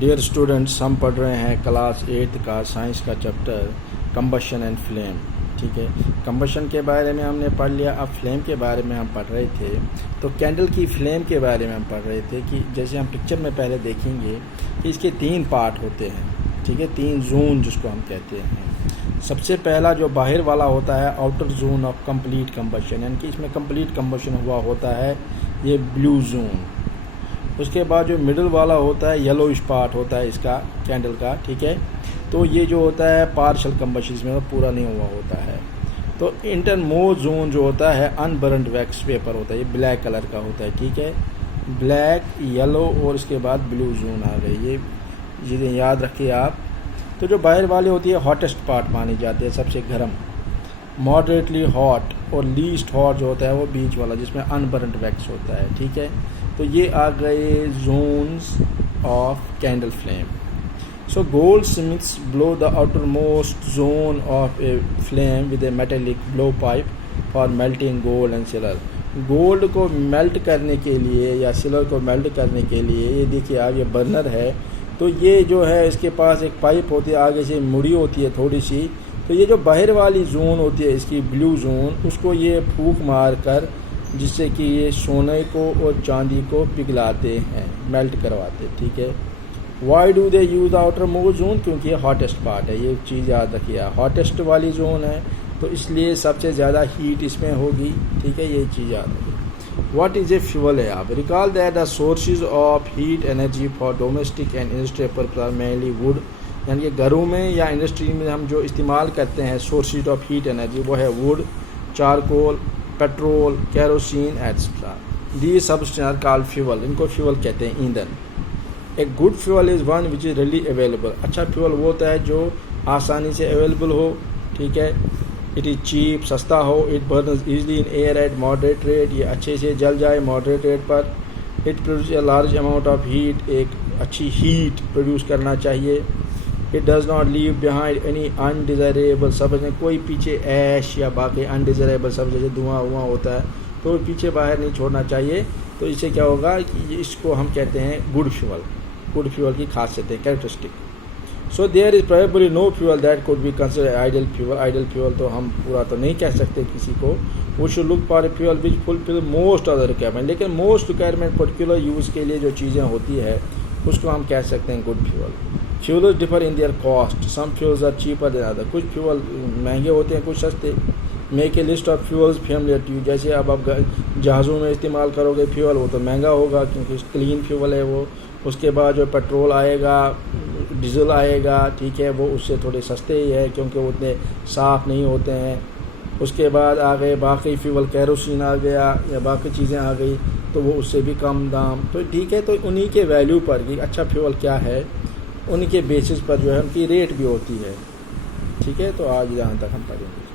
Dear students, हम पढ़ रहे हैं क्लास 8 का साइंस का चैप्टर कंबशन एंड फ्लेम। ठीक है, कंबशन के बारे में हमने पढ़ लिया। अब फ्लेम के बारे में हम पढ़ रहे थे। तो कैंडल की फ्लेम के बारे में हम पढ़ रहे थे कि जैसे हम पिक्चर में पहले देखेंगे कि इसके 3 पार्ट होते हैं। ठीक है, 3 जोन जिसको हम कहते हैं। सबसे पहला जो बाहर वाला होता है outer zone of complete combustion, यानी कि इसमें कंप्लीट कंबशन हुआ होता है, ये ब्लू जोन। उसके बाद जो मिडल वाला होता है येलोइश पार्ट होता है इसका कैंडल का। ठीक है, तो ये जो होता है पार्शल कंबशन, इसमें पूरा नहीं हुआ होता है। तो इंटरमोस्ट जोन जो होता है अनबर्न्ड वैक्स पेपर होता है, ये ब्लैक कलर का होता है। ठीक है, ब्लैक, येलो और इसके बाद ब्लू जोन आ गई। ये चीज़ें याद रखिए आप। तो जो बाहर वाली होती है हॉटेस्ट पार्ट मानी जाती है, सबसे गर्म। मॉडरेटली हॉट और लीस्ट हॉट जो होता है वो बीच वाला, जिसमें अनबर्न्ड वैक्स होता है। ठीक है, तो ये आ गए zones of candle flame. So goldsmiths blow the outermost zone of a flame with a metallic blowpipe for melting gold and silver. Gold को मेल्ट करने के लिए या सिल्वर को मेल्ट करने के लिए, ये देखिए आप, ये बर्नर है। तो ये जो है इसके पास एक पाइप होती है, आगे से मुड़ी होती है थोड़ी सी। तो ये जो बाहर वाली जोन होती है इसकी ब्लू जोन, उसको ये फूंक मार कर, जिससे कि ये सोने को और चांदी को पिघलाते हैं, मेल्ट करवाते हैं। ठीक है, why do they use the outer most zone? क्योंकि ये हॉटेस्ट पार्ट है। ये चीज़ याद रखिए, हॉटेस्ट वाली जोन है तो इसलिए सबसे ज़्यादा हीट इसमें होगी। ठीक है, ये चीज़ याद रखिए। व्हाट इज़ ए फ्यूल है आप? Recall that the sources of heat energy for domestic and industrial purpose mainly would, यानी कि घरों में या इंडस्ट्री में हम जो इस्तेमाल करते हैं सोर्सेज ऑफ हीट एनर्जी, वो है wood, charcoal, petrol, kerosene etcetera. The substance are called fuel, इनको फ्यूल कहते हैं, ईंधन। एक good fuel is one which is ready available. अच्छा फ्यूल वो होता है जो आसानी से अवेलेबल हो। ठीक है, इट इज़ चीप, सस्ता हो। It Burns easily in air at moderate rate, ये अच्छे से जल जाए मॉडरेट रेट पर। It produce a large amount of heat, एक अच्छी हीट प्रोड्यूस करना चाहिए। It does not leave behind any undesirable substance, कोई पीछे ऐश या बाकी अनडिज़ायरेबल सब्सटेंस, जैसे धुआं हुआ होता है तो पीछे बाहर नहीं छोड़ना चाहिए। तो इससे क्या होगा कि इसको हम कहते हैं गुड फ्यूल। गुड फ्यूल की खासियत है, characteristic. So there is probably no fuel that could be considered ideal fuel. Ideal fuel तो हम पूरा तो नहीं कह सकते किसी को। We should look for a fuel which fulfil most of the requirement, लेकिन मोस्ट रिक्वायरमेंट पर्टिकुलर यूज़ के लिए जो चीज़ें होती है उसको हम कह सकते हैं good fuel. Fuels differ in their cost, some fuels are cheaper than other. कुछ फ्यूल महंगे होते हैं, कुछ सस्ते। Make a list of fuels familiar to you, जैसे अब आप जहाज़ों में इस्तेमाल करोगे फ्यूल, वो तो महंगा होगा क्योंकि क्लीन फ्यूल है वो। उसके बाद जो पेट्रोल आएगा, डीजल आएगा, ठीक है, वो उससे थोड़े सस्ते ही है क्योंकि वो उतने साफ़ नहीं होते हैं। उसके बाद आ गए बाकी फ्यूल, कैरोसिन आ गया या बाकी चीज़ें आ गई, तो वो उससे भी कम दाम। तो ठीक है, तो उन्हीं के वैल्यू पर कि अच्छा फ्यूल क्या है, उन्हीं के बेसिस पर जो है उनकी रेट भी होती है। ठीक है, तो आज यहाँ तक हम पढ़ेंगे।